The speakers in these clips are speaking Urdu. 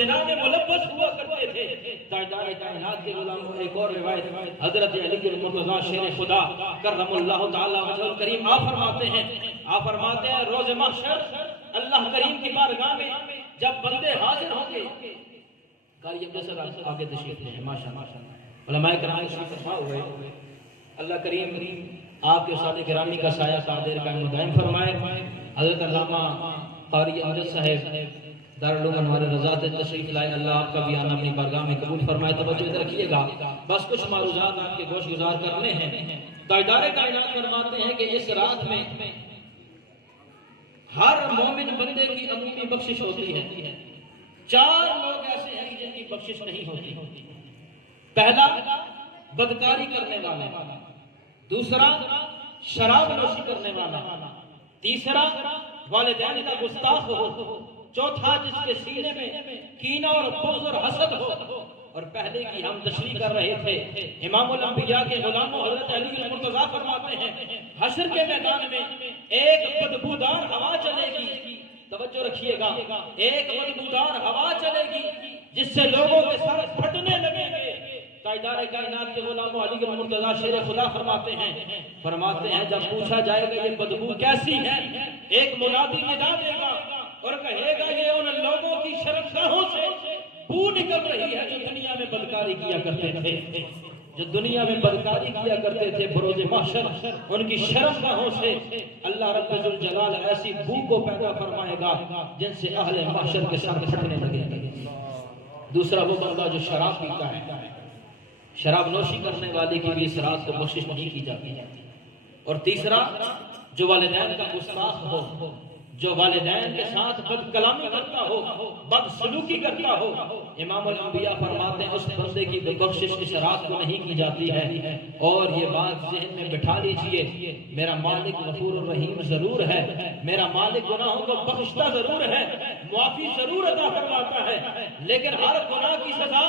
زنا میں ملوث ہوا کرتے تھے۔ تاجدار کائنات کے غلاموں، ایک اور روایت حضرت علی المرتضیٰ شیر خدا کرم اللہ تعالی وجہ الکریم آپ فرماتے ہیں روز محشر اللہ کریم کی بارگاہ میں جب بندے حاضر ہوں گے، قاری عبد الصلاح آگے تشریف لے ہیں، ماشاءاللہ علماء کرام تشریف فرما ہوئے، اللہ کریم آپ کے استاد گرامی کا سایہ قادر قائم دائم فرمائے۔ حضرت علامہ قاری امجد صاحب دارالعلوم انوار رضا سے تشریف لائے، اللہ آپ کا بھی آنا اپنی بارگاہ میں قبول فرمائے۔ توجہ ادھر رکھیے گا، بس کچھ معروضات آپ کے گوش گزار کرنے ہیں۔ تاجدار کائنات فرماتے ہیں کہ اس رات میں ہر مومن بندے کی عمومی بخشش ہوتی ہے، 4 لوگ ایسے ہیں جن کی بخشش نہیں ہوتی۔ پہلا بدکاری کرنے والا، دوسرا شراب نوشی کرنے والا، تیسرا والدین کا گستاخ ہو، چوتھا جس کے سینے میں کینہ اور بغض اور حسد ہو۔ اور پہلے کی ہم تشریح کر رہے تھے، امام الانبیاء کے غلاموں حضرت علی المرتضیٰ فرماتے ہیں حشر کے میدان میں ایک بدبودار ہوا چلے گی، توجہ رکھیے گا، ایک بدبودار ہوا چلے گی جس سے لوگوں کے سر پھٹنے لگیں گے۔ تاجدار کائنات کے غلاموں علی المرتضیٰ شیر خدا فرماتے ہیں جب پوچھا جائے گا یہ بدبو کیسی ہے، ایک منادی ندا دے گا اور کہے گا یہ ان لوگوں کی شرمگاہوں سے بو نکل رہی ہے جو دنیا میں بدکاری کیا کرتے تھے، بروز محشر ان کی شرمگاہوں سے اللہ رب الجلال ایسی بو کو پیدا فرمائے گا جن سے اہل محشر کے سر پھٹنے لگیں گے۔ دوسرا وہ بندہ جو شراب پیتا ہے، شراب نوشی کرنے والے کی بھی اس رات کو بخشش نہیں کی جاتی ہے۔ اور تیسرا جو والدین کا گستاخ ہو، جو والدین کے ساتھ بد کلامی کرتا ہو، بد سلوکی کرتا ہو، امام الانبیاء فرماتے ہیں اس بندے کی بخشش اس رات کو نہیں کی جاتی ہے۔ اور یہ بات ذہن میں بٹھا لیجئے، میرا مالک غفور الرحیم ضرور ہے، میرا مالک گناہوں کو بخشتا ضرور ہے، معافی ضرور عطا فرماتا ہے، لیکن ہر گناہ کی سزا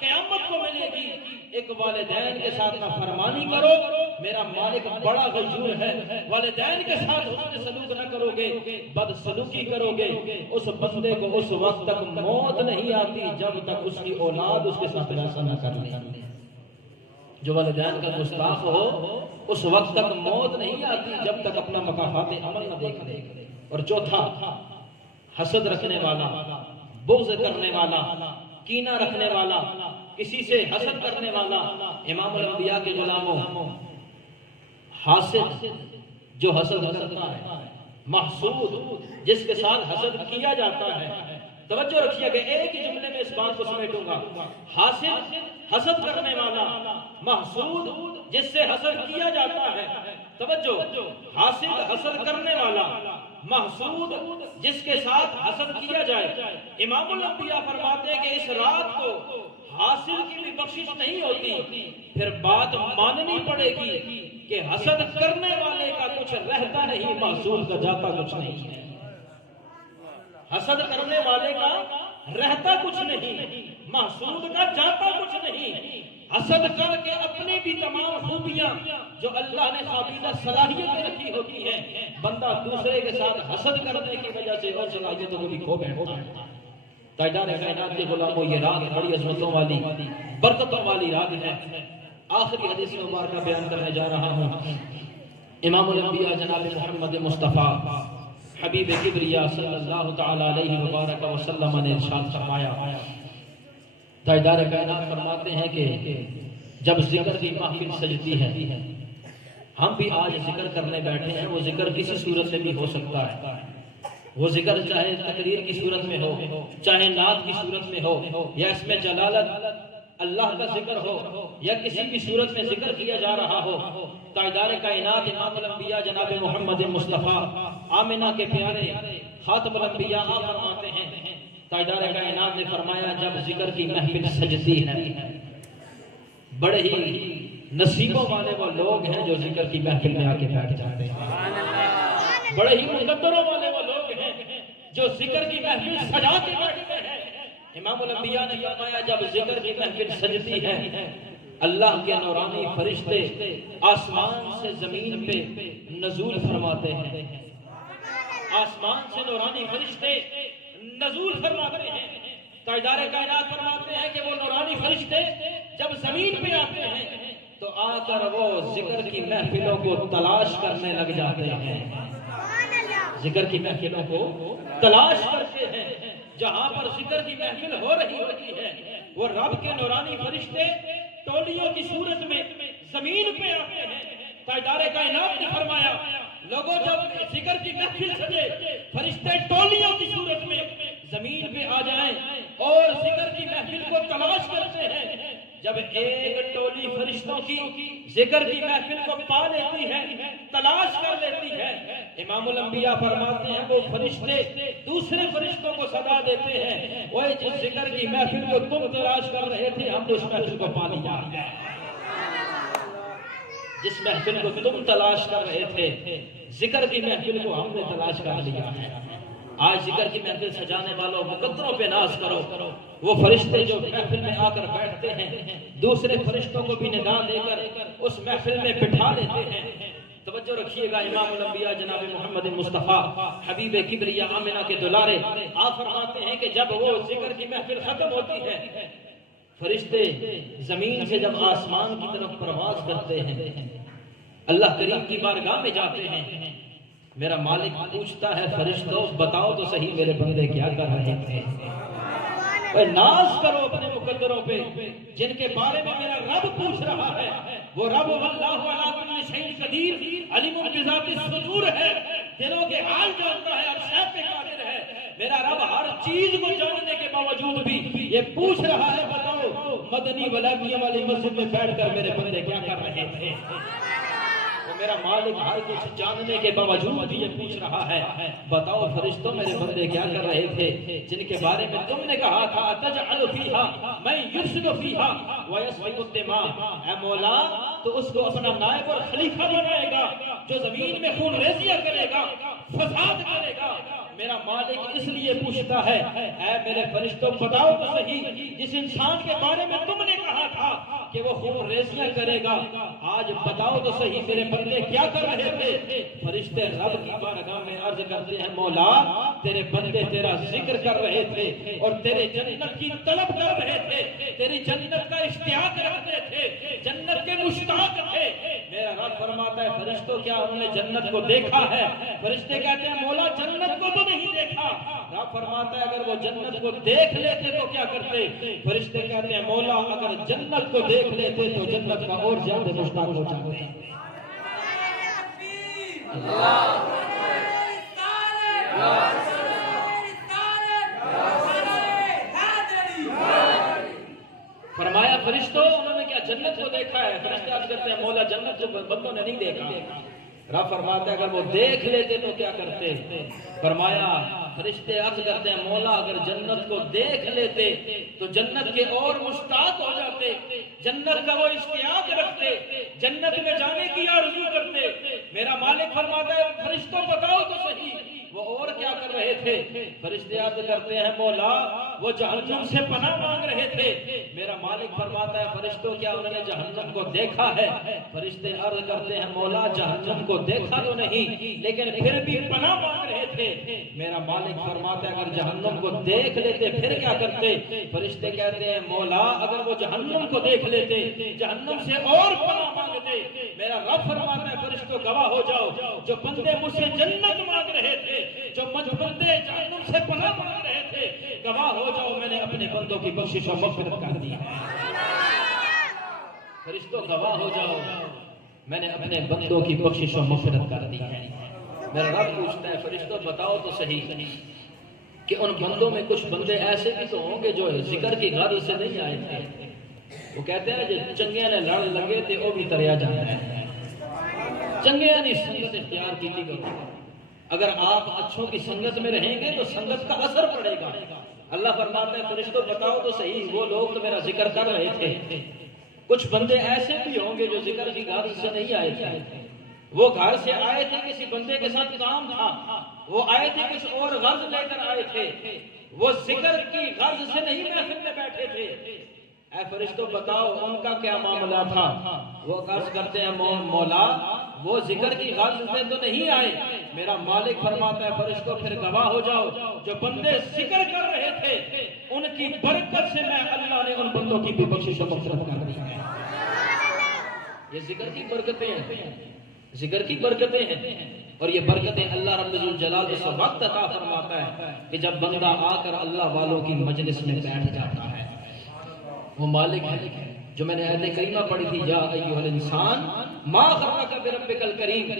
قیامت کو ملے گی۔ ایک والدین کے ساتھ نافرمانی کرو، میرا مالک بڑا غیور ہے، والدین کے ساتھ حسن سلوک نہ کرو گے، بد سلوکی کرو گے، اس بندے کو اس وقت تک موت نہیں آتی جب تک اس کی اولاد اس کے ساتھ ایسا نہ کر لے۔ جو والدین کا گستاخ ہو اس وقت تک موت نہیں آتی جب تک اپنا مکافات عمل نہ دیکھ لے۔ اور چوتھا حسد رکھنے والا، بغض کرنے والا، کینہ رکھنے والا، کسی سے حسد کرنے والا، امام الانبیاء کے غلاموں، حاسد جو حسد کرتا ہے، محسود جس کے ساتھ حسد کیا جاتا ہے۔ توجہ رکھیے کہ ایک ہی جملے میں اس بات کو سمیٹوں گا، حاسد حسد کرنے والا، محسود جس سے حسد کیا جاتا ہے۔ توجہ، حاسد حسد کرنے والا، محسود جس کے ساتھ حسد کیا جائے۔ امام الانبیاء فرماتے ہیں کہ اس رات کو حاصل کی بھی بخشش نہیں ہوتی، پھر بات ماننی پڑے گی کہ حسد کرنے والے کا کچھ رہتا نہیں، محسود کا جاتا کچھ نہیں ہے۔ حسد کرنے والے کا رہتا کچھ نہیں، محسود کا جاتا کچھ نہیں۔ حسد کر کے اپنی بھی تمام خوبیاں جو اللہ نے قابل صلاحیت رکھی ہوتی ہیں، بندہ دوسرے کے ساتھ حسد کرنے کی وجہ سے اور صلاحیتوں کو بھی کھو بیٹھتا ہے۔ تاجدار کائنات کے غلاموں، یہ رات بڑی عظمتوں والی، برکتوں والی رات ہے۔ آخری حدیث مبارکہ بیان کرنے جا رہا ہوں۔ امام الانبیاء جناب محمد مصطفیٰ حبیب کبریا صلی اللہ تعالی علیہ وبارک وسلم نے ارشاد فرمایا، تاجدار کائنات فرماتے ہیں کہ جب ذکر کی محفل سجتی ہے، ہم بھی آج ذکر کرنے بیٹھے ہیں، وہ ذکر کسی صورت میں بھی ہو سکتا ہے، وہ ذکر چاہے تقریر کی صورت میں ہو، چاہے نعت کی صورت میں ہو، یا اس میں جلالت اللہ کا ذکر ہو، یا کسی بھی صورت میں ذکر کیا جا رہا ہو۔ تاجدار کائنات امام الانبیاء جناب محمد مصطفیٰ آمنہ کے پیارے خاتم الانبیاء آپ فرماتے ہیں، تاجدار کائنات نے فرمایا جب ذکر کی محفل سجتی ہے، بڑے ہی نصیبوں والے وہ لوگ ہیں جو ذکر کی محفل میں آ کے بیٹھ جاتے ہیں، بڑے ہی مقدروں والے وہ لوگ ہیں جو ذکر کی محفل سجا کے بیٹھتے ہیں۔ امام الانبیاء نے فرمایا جب ذکر کی محفل سجتی ہے، اللہ کے نورانی فرشتے آسمان سے زمین پہ نزول فرماتے ہیں، آسمان سے نورانی فرشتے نزول فرماتے ہیں، تاجدار کائنات فرماتے ہیں کہ وہ نورانی فرشتے جب زمین پہ آتے ہیں تو آ کر وہ ذکر کی محفلوں کو تلاش کرنے لگ جاتے ہیں، ذکر کی محفلوں کو تلاش کرتے ہیں۔ جہاں پر ذکر کی محفل ہو رہی ہوتی ہے وہ رب کے نورانی فرشتے ٹولیوں کی صورت میں زمین پہ آتے ہیں۔ تاجدار کائنات نے فرمایا لوگوں جب ذکر کی محفل سجے فرشتے ٹولیوں کی صورت میں زمین پہ آ جائیں اور ذکر کی محفل کو تلاش کرتے ہیں، جب ایک ٹولی فرشتوں کی ذکر کی محفل کو پا لیتی ہے، تلاش کر لیتی ہے، امام الانبیاء فرماتے ہیں وہ فرشتے دوسرے فرشتوں کو صدا دیتے ہیں، وہ جس ذکر کی محفل کو تم تلاش کر رہے تھے ہم نے اس محفل کو پا لیا ہے، جس محفل کو تم تلاش کر رہے تھے ذکر کی محفل کو ہم نے تلاش کر لیا ہے۔ آج ذکر کی محفل سجانے والوں مقدروں پہ ناز کرو، وہ فرشتے جو محفل میں آ کر بیٹھتے ہیں دوسرے فرشتوں کو بھی ندا دے کر اس محفل میں بٹھا لیتے ہیں۔ توجہ رکھیے گا، امام الانبیاء جناب محمد مصطفیٰ حبیب کبریا آمنہ کے دلارے آپ فرماتے ہیں کہ جب وہ ذکر کی محفل ختم ہوتی ہے فرشتے زمین سے جب آسمان کی طرف پرواز کرتے ہیں اللہ کریم کی بارگاہ میں جاتے ہیں، میرا مالک پوچھتا ہے فرشتوں بتاؤ تو صحیح میرے بندے کیا کر رہے تھے؟ اے ناز کرو اپنے مقدروں پہ جن کے بارے میں میرا رب پوچھ رہا ہے۔ وہ رب واللہ علی کل شیء قدیر علیم بذات الصدور ہے، دلوں کے حال جانتا ہے اور سب پہ قادر ہے۔ میرا رب ہر چیز کو جاننے کے باوجود بھی یہ پوچھ رہا ہے بتاؤ مدنی ولاقیہ والی مسجد میں بیٹھ کر میرے بندے کیا کر رہے تھے؟ میرا مالک ہر کچھ جاننے کے باوجود یہ پوچھ رہا ہے بتاؤ فرشتوں میرے بندے کیا کر رہے تھے جن کے بارے میں تم نے کہا تھا تجعل فیہا من یفسد فیہا ویسفک الدماء، اے مولا تو اس کو اپنا نائب اور خلیفہ بنائے گا جو زمین میں خون ریزیاں کرے گا، فساد کرے گا۔ میرا مالک اس لیے پوچھتا ہے اے میرے فرشتوں بتاؤ تو صحیح جس انسان کے بارے میں تم نے کہا تھا کہ وہ خون ریزیاں کرے گا، آج بتاؤ تو صحیح میرے بندے کیا کر رہے تھے؟ فرشتے رب کی بارگاہ میں عرض کرتے ہیں مولا تیرے بندے تیرا ذکر کر رہے تھے اور تیرے جنت کی طلب کر رہے تھے، تیری جنت کا اشتیاق رکھتے تھے، جنت کے مشتاق تھے۔ میرا رب فرماتا ہے فرشتوں کیا انہوں نے جنت کو دیکھا ہے؟ فرشتے کہتے ہیں مولا جنت کو تو نہیں دیکھا۔ رب فرماتا ہے اگر وہ جنت کو دیکھ لیتے تو کیا کرتے؟ فرشتے کہتے ہیں مولا اگر جنت کو دیکھ لیتے تو جنت کا اور زیادہ مشتاق ہو جاتے۔ فرمایا فرشتوں انہوں نے کیا جنت کو دیکھا ہے؟ فرشتے عرض کرتے ہیں مولا جنت کو بندوں نے نہیں دیکھا۔ رب فرماتا ہے اگر وہ دیکھ لیتے تو کیا کرتے؟ فرمایا فرشتے عرض کرتے ہیں مولا اگر جنت کو دیکھ لیتے تو جنت کے اور مشتاق ہو جاتے، جنت کا وہ اشتیاق رکھتے، جنت میں جانے کی آرزو کرتے۔ میرا مالک فرماتا ہے فرشتوں بتاؤ تو صحیح وہ اور کیا کر رہے تھے؟ فرشتے عرض کرتے ہیں مولا وہ جہنم سے پناہ مانگ رہے تھے۔ میرا مالک فرماتا ہے فرشتوں کیا انہوں نے جہنم کو دیکھا ہے؟ فرشتے عرض کرتے ہیں مولا جہنم کو دیکھا تو نہیں لیکن پھر بھی پناہ مانگ رہے تھے۔ میرا مالک فرماتا ہے اگر جہنم کو دیکھ لیتے پھر کیا کرتے؟ فرشتے کہتے ہیں مولا اگر وہ جہنم کو دیکھ لیتے جہنم سے اور پناہ مانگتے۔ میرا رب فرماتا ہے فرشتوں گواہ ہو جاؤ جو بندے مجھ سے جنت مانگ رہے تھے، جو بندے جہنم سے پناہ مانگ رہے تھے، گواہ ہو جاؤ میں نے اپنے بندوں کی بخشش و مغفرت کر دی۔ فرشتوں گواہ ہو جاؤ میں نے اپنے بندوں کی بخشش و مغفرت کر دی ہے۔ میرا رب پوچھتا ہے فرشتوں بتاؤ تو صحیح کہ ان بندوں میں کچھ بندے ایسے بھی تو ہوں گے جو ذکر کی غرض سے نہیں آئے تھے۔ وہ کہتے ہیں جو چنگیاں نے لڑ لگے تھے وہ بھی تریا جانا ہے، چنگیاں نے سنگت اختیار کی تھی کرو۔ اگر آپ اچھوں کی سنگت میں رہیں گے تو سنگت کا اثر پڑے گا۔ اللہ فرماتا ہے فرشتوں بتاؤ تو صحیح وہ لوگ تو میرا ذکر کر رہے تھے، کچھ بندے ایسے بھی ہوں گے جو ذکر کی غرض سے نہیں آئے تھے، وہ گھر سے آئے تھے کسی بندے کے ساتھ کام تھا، وہ آئے تھے کچھ اور غرض لے کر آئے تھے، وہ ذکر کی غرض سے نہیں محفل میں بیٹھے تھے۔ اے فرشتوں بتاؤ ان کا کیا معاملہ تھا؟ وہ عرض کرتے ہیں مولا وہ ذکر کی غالب میں تو نہیں آئے. میرا مالک فرماتا ہے فرشتوں پھر گواہ ہو جاؤ، جو بندے ذکر کر رہے تھے ان کی برکت سے میں اللہ نے ان بندوں کی بھی بخشش و مغفرت کر دی ہے. یہ ذکر کی برکتیں ہیں، ذکر کی برکتیں ہیں. اور یہ برکتیں اللہ رب الجلال اس وقت عطا فرماتا ہے کہ جب بندہ آ کر اللہ والوں کی مجلس میں بیٹھ جاتا ہے. وہ مالک ہے جو میں نے آیت کریمہ پڑھی تھی، یا ایھا الانسان ما غرک بربک الکریم،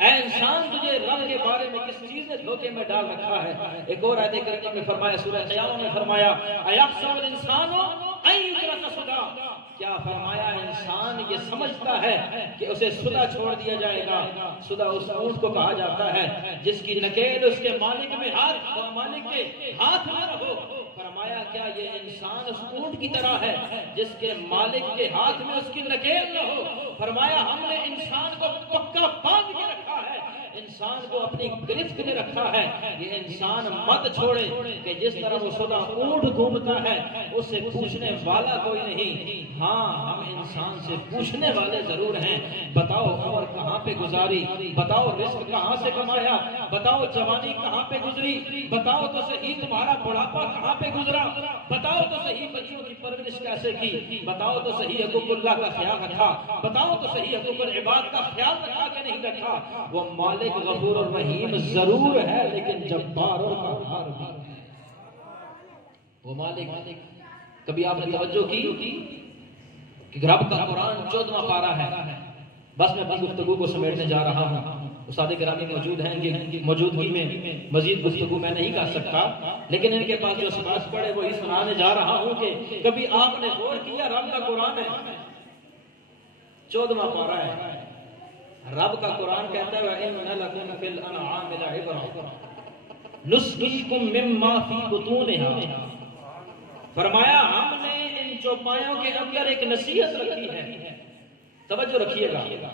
اے انسان تجھے رب کے بارے میں کس چیز نے دھوکے میں ڈال رکھا ہے. ایک اور آیت کریمہ میں فرمایا، سورہ قیامہ میں فرمایا ایحسب الانسان ان یترک سدی، کیا فرمایا انسان یہ سمجھتا ہے کہ اسے سدی چھوڑ دیا جائے گا. سدی اس اونٹ کو کہا جاتا ہے جس کی نکیل اس کے مالک میں مالک کے ہاتھ میں ہو. فرمایا کیا یہ انسان اس اونٹ کی طرح ہے جس کے مالک کے ہاتھ میں اس کی نکیل نہ ہو. فرمایا ہم نے انسان کو پکا باندھ کے رکھا ہے، انسان کو اپنی گرفت میں رکھا ہے. یہ انسان مت چھوڑے کہ جس طرح وہ سدا اونٹ گھومتا ہے اس سے پوچھنے والا کوئی نہیں. ہاں ہم انسان سے پوچھنے والے ضرور ہیں. بتاؤ عمر کہاں پہ گزاری، بتاؤ رزق کہاں سے کمایا، بتاؤ جوانی کہاں پہ گزری، بتاؤ تو صحیح تمہارا بڑھاپا کہاں پہ گزرا، بتاؤ تو صحیح بچوں کی پرورش کیسے کی، بتاؤ تو صحیح حقوق اللہ کا خیال رکھا، بتاؤ تو صحیح حقوق العباد کا خیال رکھا کہ نہیں رکھا. وہ مالک غفور الرحیم ضرور ہے لیکن جبار اور قہار بھی ہے. وہ مالک کبھی آپ نے توجہ کی کہ رب کا قرآن 14واں پارہ ہے. بس میں اپنی گفتگو کو سمیٹنے جا رہا ہوں. استاد گرامی موجود ہیں، ان کی موجودگی میں مزید گفتگو میں نہیں کر سکتا، لیکن ان کے پاس جو سباق پڑے وہی سنانے جا رہا ہوں کہ کبھی آپ نے غور کیا رب کا قرآن ہے 14واں پارہ ہے. رب کا قرآن کہتا ہے وَإِنَّ لَكُمْ فِي الْأَنْعَامِ لَعِبْرَةً نُسْقِيكُم مِّمَّا فِي بُطُونِهَا. فرمایا ہم نے ان چوپایوں کے اندر ایک نصیحت رکھی ہے. توجہ رکھیے گا.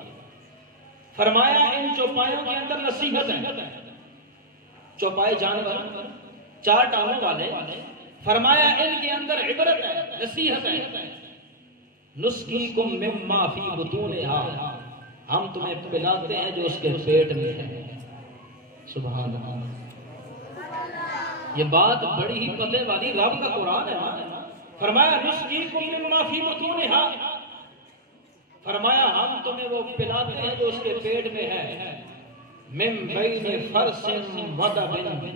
فرمایا ان چوپایوں کے اندر نصیحت ہے. چوپائے جانور 4 ٹانگوں والے، فرمایا ان کے اندر عبرت ہے، نصیحت ہے. نسقیکم مما فی بطونہا، ہم تمہیں پلاتے ہیں جو اس کے پیٹ میں ہے. سبحان اللہ. یہ بات بڑی ہی پتے والی رب کا قرآن ہے. فرمایا نسقیکم مما فی بطونہا، فرمایا ہم تمہیں وہ پلاتے ہیں جو اس کے پیٹ میں ہے. من بین فرث و دم،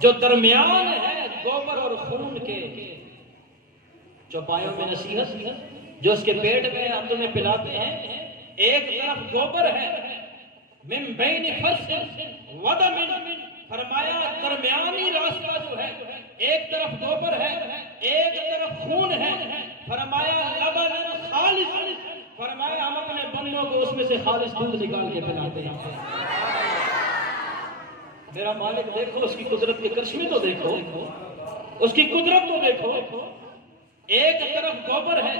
جو درمیان ہے گوبر اور خون کے. چوپایوں میں نصیحت جو اس کے پیٹ میں ہم تمہیں پلاتے ہیں. ایک طرف گوبر ہے، من بین فرث و دم، فرمایا درمیانی راستہ جو ہے ایک طرف گوبر ہے ایک طرف خون ہے. فرمایا لبن خالص، فرمایا ہم اپنے بندوں کو اس میں سے خالص دودھ نکال کے پلاتے ہیں. میرا مالک دیکھو اس کی قدرت کے کرشمے تو دیکھو، اس کی قدرت تو دیکھو. ایک طرف گوبر ہے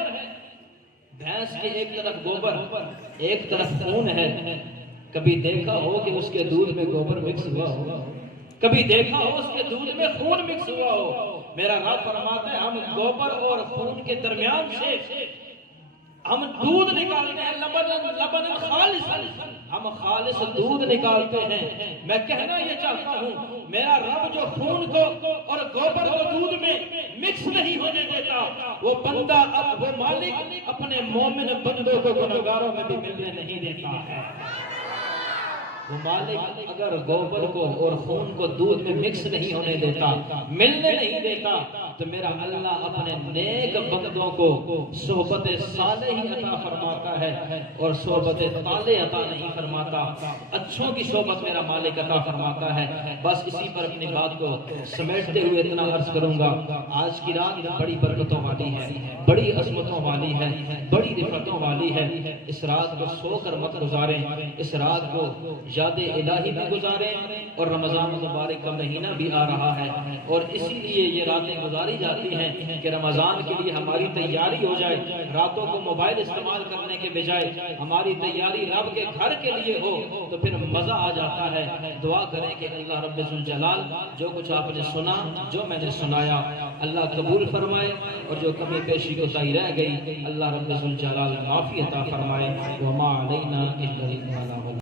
بھینس کے، ایک طرف گوبر ایک طرف خون ہے. کبھی دیکھا ہو کہ اس کے دودھ میں گوبر مکس ہوا ہو، کبھی دیکھا ہو اس کے دودھ میں خون مکس ہوا ہو. میرا رب فرماتا ہے ہم گوبر اور خون کے درمیان سے ہم دودھ نکالتے ہیں. لبن خالص، ہم خالص دودھ نکالتے ہیں. میں کہنا یہ چاہتا ہوں میرا رب جو خون کو اور گوبر کو دودھ میں مکس نہیں ہونے دیتا، وہ بندہ وہ مالک اپنے مومن بندوں کو گنہگاروں میں بھی ملنے نہیں دیتا ہے. وہ مالک اگر گوبر کو اور خون کو دودھ میں مکس نہیں ہونے دیتا، ملنے نہیں دیتا، تو میرا اللہ اپنے نیک بندوں کو صحبت صالح عطا فرماتا ہے اور صحبت طالح عطا نہیں فرماتا. اچھوں کی صحبت میرا مالک عطا فرماتا ہے. بس اسی پر اپنی بات کو سمیٹتے ہوئے اتنا عرض کروں گا، آج کی رات بڑی برکتوں والی ہے، بڑی عظمتوں والی ہے، بڑی رفعتوں والی ہے. اس رات کو سو کر مت گزاریں، اس رات کو یاد الہی میں گزاریں، اور رمضان مبارک کا مہینہ بھی آ رہا ہے، اور اسی لیے یہ راتیں گزاری جاتی ہیں کہ رمضان کے لیے ہماری تیاری ہو جائے۔ راتوں کو موبائل استعمال کرنے کے بجائے ہماری تیاری رب کے گھر کے لیے ہو تو پھر مزہ آ جاتا ہے۔ دعا کریں کہ اللہ رب ذوالجلال جو کچھ آپ نے سنا، جو میں نے سنایا، اللہ قبول فرمائے، اور جو کمی پیشی کوتاہی رہ گئی اللہ رب ذوالجلال معافی عطا فرمائے۔ وما علینا الا البلاغ۔